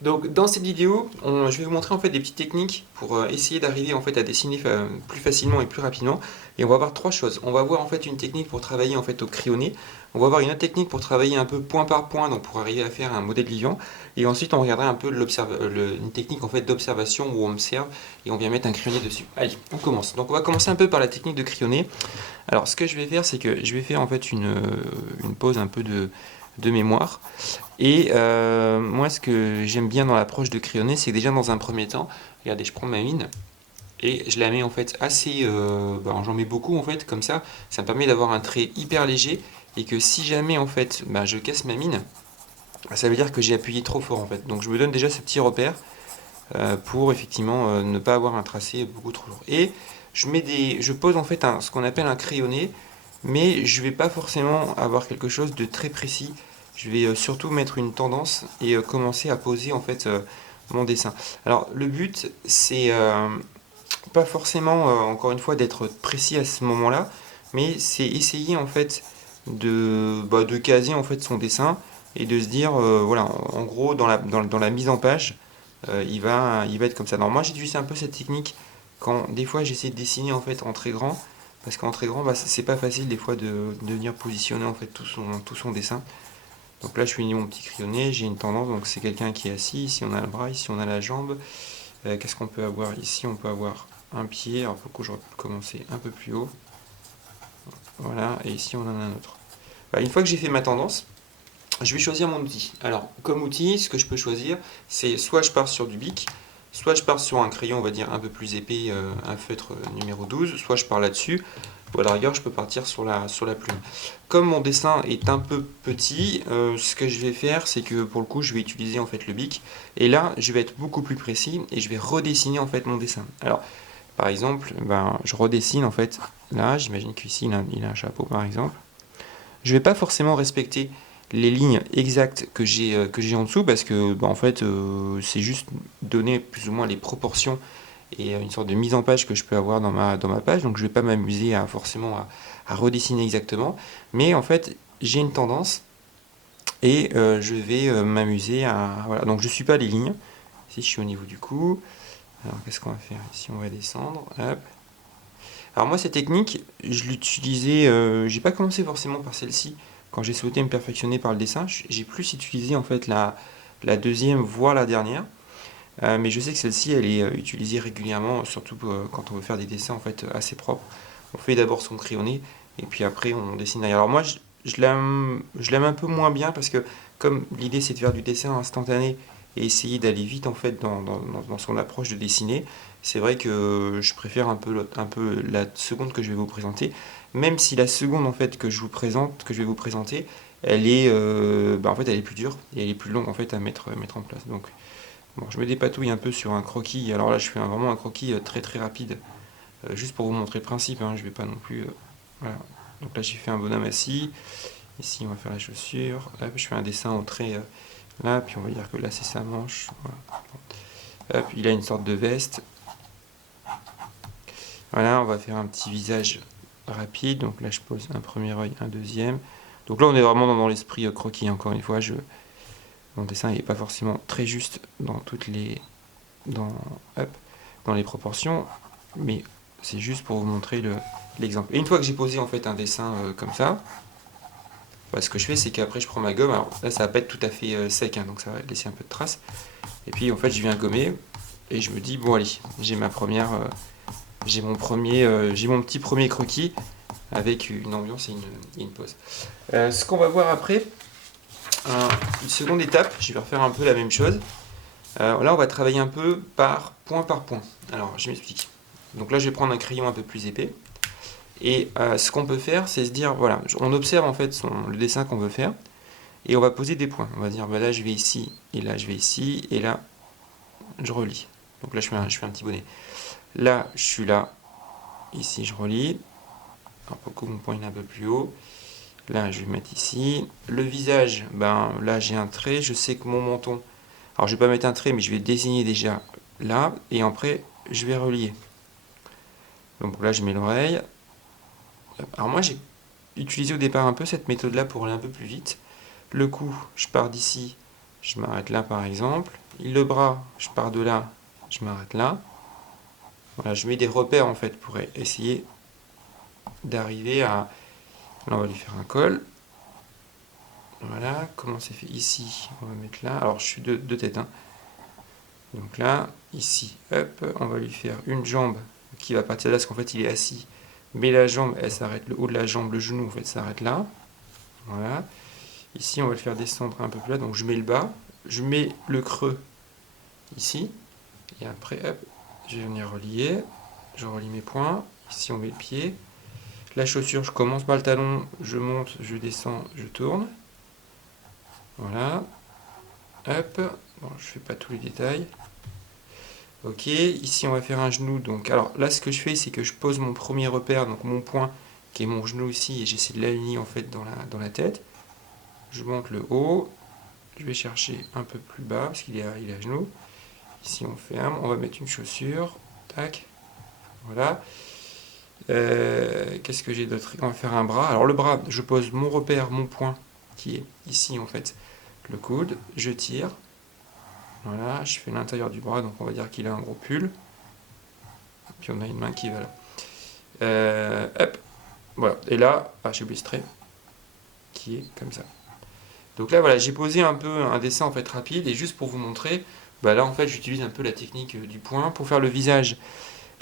Donc dans cette vidéo, je vais vous montrer en fait des petites techniques pour essayer d'arriver en fait à dessiner plus facilement et plus rapidement. Et on va voir trois choses. On va voir en fait une technique pour travailler en fait au crayonné. On va voir une autre technique pour travailler un peu point par point, donc pour arriver à faire un modèle vivant. Et ensuite on regardera un peu une technique en fait d'observation où on observe et on vient mettre un crayonné dessus. Allez, on commence. Donc on va commencer un peu par la technique de crayonné. Alors ce que je vais faire, c'est que je vais faire en fait une pause un peu de mémoire. Et moi, ce que j'aime bien dans l'approche de crayonné, c'est que déjà dans un premier temps, regardez, je prends ma mine et je la mets en fait assez, j'en mets beaucoup en fait, comme ça me permet d'avoir un trait hyper léger et que si jamais en fait, je casse ma mine, ça veut dire que j'ai appuyé trop fort en fait. Donc je me donne déjà ce petit repère pour effectivement ne pas avoir un tracé beaucoup trop lourd. Et je pose en fait ce qu'on appelle un crayonné, mais je ne vais pas forcément avoir quelque chose de très précis. Je vais surtout mettre une tendance et commencer à poser en fait mon dessin. Alors le but c'est pas forcément encore une fois d'être précis à ce moment-là, mais c'est essayer en fait de caser en fait son dessin et de se dire voilà en gros dans la mise en page il va être comme ça. Alors moi j'utilise un peu cette technique quand des fois j'essaie de dessiner en fait en très grand, parce qu'en très grand c'est pas facile des fois de venir positionner en fait tout son dessin. Donc là je suis mon petit crayonné, j'ai une tendance, donc c'est quelqu'un qui est assis, ici on a le bras, ici on a la jambe. Qu'est-ce qu'on peut avoir ici? On peut avoir un pied, alors pour que j'aurais pu commencer un peu plus haut. Voilà, et ici on en a un autre. Voilà, une fois que j'ai fait ma tendance, je vais choisir mon outil. Alors, comme outil, ce que je peux choisir, c'est soit je pars sur du bic, soit je pars sur un crayon, on va dire, un peu plus épais, un feutre numéro 12, soit je pars là-dessus, ou à la rigueur, je peux partir sur la plume. Comme mon dessin est un peu petit, ce que je vais faire, c'est que pour le coup, je vais utiliser en fait le bic, et là, je vais être beaucoup plus précis, et je vais redessiner en fait mon dessin. Alors, par exemple, je redessine en fait, là, j'imagine qu'ici, il a un chapeau par exemple. Je ne vais pas forcément respecter les lignes exactes que j'ai en dessous parce que en fait c'est juste donner plus ou moins les proportions et une sorte de mise en page que je peux avoir dans ma page, donc je ne vais pas m'amuser forcément à redessiner exactement, mais en fait j'ai une tendance et je vais m'amuser à... Voilà, donc je ne suis pas les lignes, ici je suis au niveau du cou, alors qu'est-ce qu'on va faire ici? On va descendre, hop. Alors moi cette technique, je l'utilisais, j'ai pas commencé forcément par celle-ci quand j'ai souhaité me perfectionner par le dessin, j'ai plus utilisé en fait la deuxième voire la dernière. Mais je sais que celle-ci elle est utilisée régulièrement, surtout quand on veut faire des dessins en fait assez propres. On fait d'abord son crayonné et puis après on dessine derrière. Alors moi je l'aime un peu moins bien parce que comme l'idée c'est de faire du dessin instantané et essayer d'aller vite en fait dans son approche de dessiner, c'est vrai que je préfère un peu la seconde que je vais vous présenter, même si la seconde en fait que je vais vous présenter, elle est, en fait elle est plus dure et elle est plus longue en fait à mettre en place. Donc bon, je me dépatouille un peu sur un croquis. Alors là je fais vraiment un croquis très très rapide, juste pour vous montrer le principe, hein, je vais pas non plus, voilà. Donc là j'ai fait un bonhomme assis. Ici, on va faire la chaussure. Hop, je fais un dessin au trait là, puis on va dire que là, c'est sa manche. Voilà. Hop, il a une sorte de veste. Voilà, on va faire un petit visage rapide. Donc là, je pose un premier œil, un deuxième. Donc là, on est vraiment dans l'esprit croquis. Encore une fois, mon dessin n'est pas forcément très juste dans, hop, dans les proportions, mais c'est juste pour vous montrer l'exemple. Et une fois que j'ai posé en fait un dessin comme ça, ce que je fais, c'est qu'après, je prends ma gomme. Alors là, ça va pas être tout à fait sec, hein, donc ça va laisser un peu de traces. Et puis, en fait, je viens gommer et je me dis, bon, allez, j'ai mon petit premier croquis avec une ambiance et une pause. Ce qu'on va voir après, une seconde étape, je vais refaire un peu la même chose. Là, on va travailler un peu par point. Alors, je m'explique. Donc là, je vais prendre un crayon un peu plus épais. Et ce qu'on peut faire, c'est se dire, voilà, on observe en fait le dessin qu'on veut faire. Et on va poser des points. On va dire, là je vais ici, et là je vais ici, et là je relie. Donc là je fais un petit bonnet. Là je suis là, ici je relie. Alors pour que mon point est un peu plus haut. Là je vais mettre ici. Le visage, là j'ai un trait. Je sais que mon menton, alors je vais pas mettre un trait, mais je vais désigner déjà là. Et après je vais relier. Donc là je mets l'oreille. Alors moi j'ai utilisé au départ un peu cette méthode là pour aller un peu plus vite. Le cou, je pars d'ici, je m'arrête là par exemple. Le bras, je pars de là, je m'arrête là. Voilà, je mets des repères en fait pour essayer d'arriver à... Là, on va lui faire un col. Voilà, comment c'est fait ici? On va mettre là. Alors, je suis de tête, hein. Donc là, ici, hop, on va lui faire une jambe qui va partir de là, parce qu'en fait, il est assis. Mais la jambe, elle s'arrête, le haut de la jambe, le genou, en fait, s'arrête là. Voilà. Ici, on va le faire descendre un peu plus là. Donc, je mets le bas, je mets le creux ici. Et après, hop, je vais venir relier. Je relie mes points. Ici, on met le pied. La chaussure, je commence par le talon, je monte, je descends, je tourne. Voilà. Hop. Bon, je fais pas tous les détails. Ok, ici on va faire un genou. Donc, alors là, ce que je fais, c'est que je pose mon premier repère, donc mon point, qui est mon genou ici, et j'essaie de l'aligner en fait dans la tête. Je monte le haut. Je vais chercher un peu plus bas, parce qu'il est à genoux. Ici on ferme, on va mettre une chaussure. Tac. Voilà. Qu'est-ce que j'ai d'autre? On va faire un bras. Alors le bras, je pose mon repère, mon point, qui est ici en fait, le coude. Je tire. Voilà, je fais l'intérieur du bras, donc on va dire qu'il a un gros pull. Puis on a une main qui va là. Hop. Voilà. Et là, j'ai oublié ce trait, qui est comme ça. Donc là, voilà, j'ai posé un peu un dessin en fait rapide, et juste pour vous montrer, bah là en fait j'utilise un peu la technique du point. Pour faire le visage,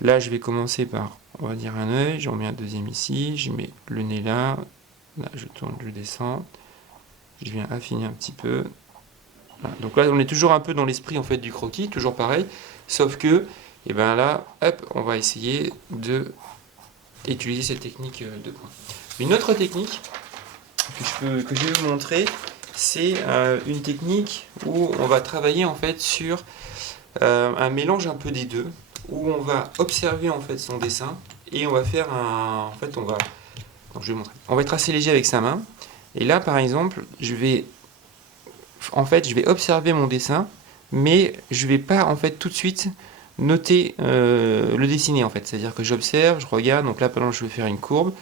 là je vais commencer par, on va dire un œil, j'en mets un deuxième ici, je mets le nez là, là je tourne, je descends, je viens affiner un petit peu. Voilà. Donc là on est toujours un peu dans l'esprit en fait du croquis, toujours pareil, sauf que, et ben là, hop, on va essayer de utiliser cette technique de point. Une autre technique que je vais vous montrer, c'est une technique où on va travailler en fait sur un mélange un peu des deux, où on va observer en fait son dessin et on va faire un... En fait, on va... Donc, je vais vous montrer. On va être assez léger avec sa main. Et là, par exemple, je vais observer mon dessin, mais je vais pas en fait tout de suite noter le dessiner en fait. C'est-à-dire que j'observe, je regarde. Donc là, par exemple, je vais faire une courbe.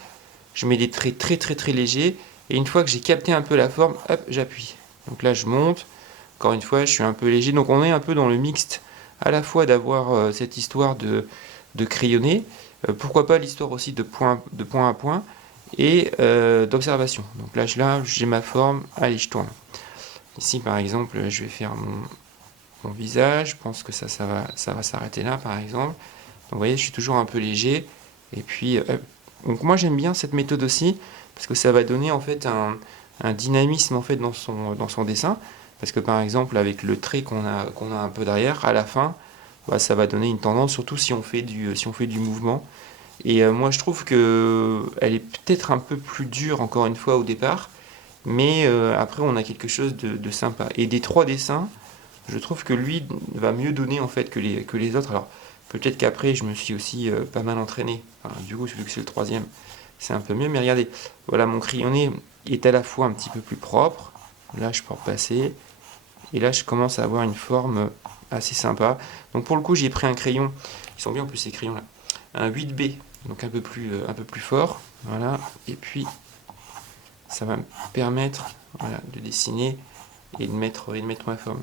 Je mets des traits très très très légers. Et une fois que j'ai capté un peu la forme, hop, j'appuie. Donc là, je monte. Encore une fois, je suis un peu léger. Donc on est un peu dans le mixte à la fois d'avoir cette histoire de crayonner, pourquoi pas l'histoire aussi de point à point, et d'observation. Donc là, j'ai ma forme. Allez, je tourne. Ici, par exemple, je vais faire mon visage. Je pense que ça va s'arrêter là, par exemple. Donc vous voyez, je suis toujours un peu léger. Et puis, donc moi j'aime bien cette méthode aussi, parce que ça va donner en fait un dynamisme en fait dans son dessin. Parce que par exemple, avec le trait qu'on a un peu derrière, à la fin, bah, ça va donner une tendance, surtout si on fait du mouvement. Et moi je trouve que elle est peut-être un peu plus dure encore une fois au départ, mais après on a quelque chose de sympa. Et des trois dessins, je trouve que lui va mieux donner en fait que les autres. Alors peut-être qu'après je me suis aussi pas mal entraîné. Enfin, du coup, vu que c'est le troisième, c'est un peu mieux. Mais regardez, voilà, mon crayonné est à la fois un petit peu plus propre. Là, je peux repasser. Et là, je commence à avoir une forme assez sympa. Donc pour le coup, j'ai pris un crayon. Ils sont bien en plus ces crayons là. Un 8B, donc un peu plus fort. Voilà. Et puis, ça va me permettre, voilà, de dessiner et de mettre ma forme.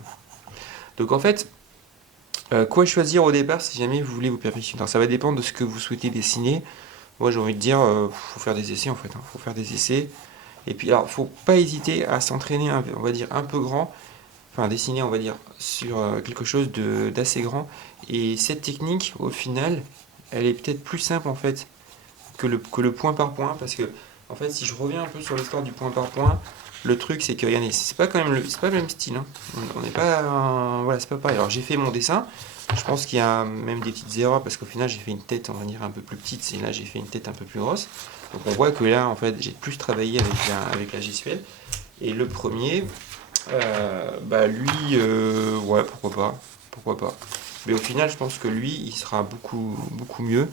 Donc en fait, quoi choisir au départ si jamais vous voulez vous perfectionner? Alors, ça va dépendre de ce que vous souhaitez dessiner. Moi j'ai envie de dire, faut faire des essais en fait. Faut faire des essais. Et puis alors, faut pas hésiter à s'entraîner, on va dire un peu grand. Enfin, dessiner, on va dire, sur quelque chose d'assez grand. Et cette technique, au final, elle est peut-être plus simple en fait que le point par point, parce que en fait, si je reviens un peu sur l'histoire du point par point, le truc c'est que regardez, c'est pas quand même c'est pas le même style, hein. On n'est pas voilà, c'est pas pareil. Alors j'ai fait mon dessin, je pense qu'il y a même des petites erreurs parce qu'au final j'ai fait une tête, on va dire, un peu plus petite, et là j'ai fait une tête un peu plus grosse. Donc on voit que là en fait j'ai plus travaillé avec la gestuelle. Et le premier, bah lui, ouais, pourquoi pas. Mais au final, je pense que lui, il sera beaucoup mieux.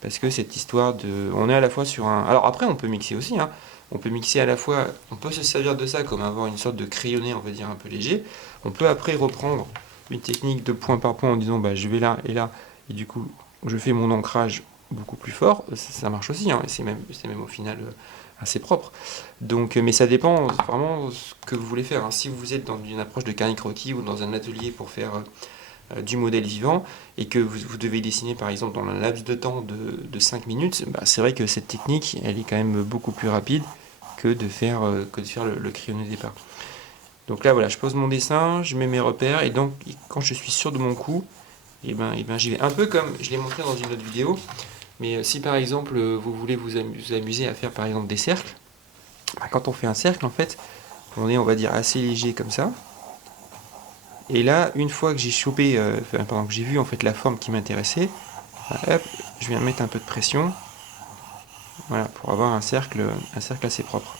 Parce que cette histoire de... On est à la fois sur un... Alors après, on peut mixer aussi, hein. On peut mixer à la fois... On peut se servir de ça comme avoir une sorte de crayonné, on va dire, un peu léger. On peut après reprendre une technique de point par point en disant, bah, je vais là, et du coup, je fais mon ancrage beaucoup plus fort. Ça marche aussi, hein. Et c'est même au final assez propre. Donc, mais ça dépend vraiment de ce que vous voulez faire, hein. Si vous êtes dans une approche de carnet croquis ou dans un atelier pour faire du modèle vivant et que vous devez dessiner par exemple dans un laps de temps de 5 minutes, bah, c'est vrai que cette technique elle est quand même beaucoup plus rapide que de faire le crayonné de départ. Donc là voilà, je pose mon dessin, je mets mes repères et donc quand je suis sûr de mon coup, et ben j'y vais. Un peu comme je l'ai montré dans une autre vidéo, mais si par exemple vous voulez vous amuser à faire par exemple des cercles, bah, quand on fait un cercle en fait, on est on va dire assez léger comme ça. Et là, une fois que j'ai chopé, pardon, que j'ai vu en fait la forme qui m'intéressait, bah, hop, je viens mettre un peu de pression, voilà, pour avoir un cercle assez propre.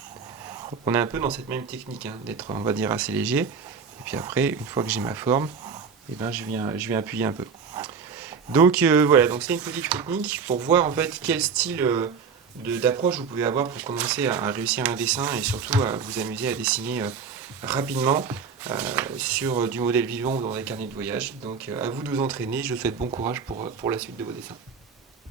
Donc on est un peu dans cette même technique, hein, d'être, on va dire, assez léger. Et puis après, une fois que j'ai ma forme, et ben, je viens appuyer un peu. Donc voilà, donc c'est une petite technique pour voir en fait quel style d'approche vous pouvez avoir pour commencer à réussir un dessin et surtout à vous amuser à dessiner rapidement sur du modèle vivant ou dans des carnets de voyage. Donc à vous de vous entraîner, je vous souhaite bon courage pour la suite de vos dessins.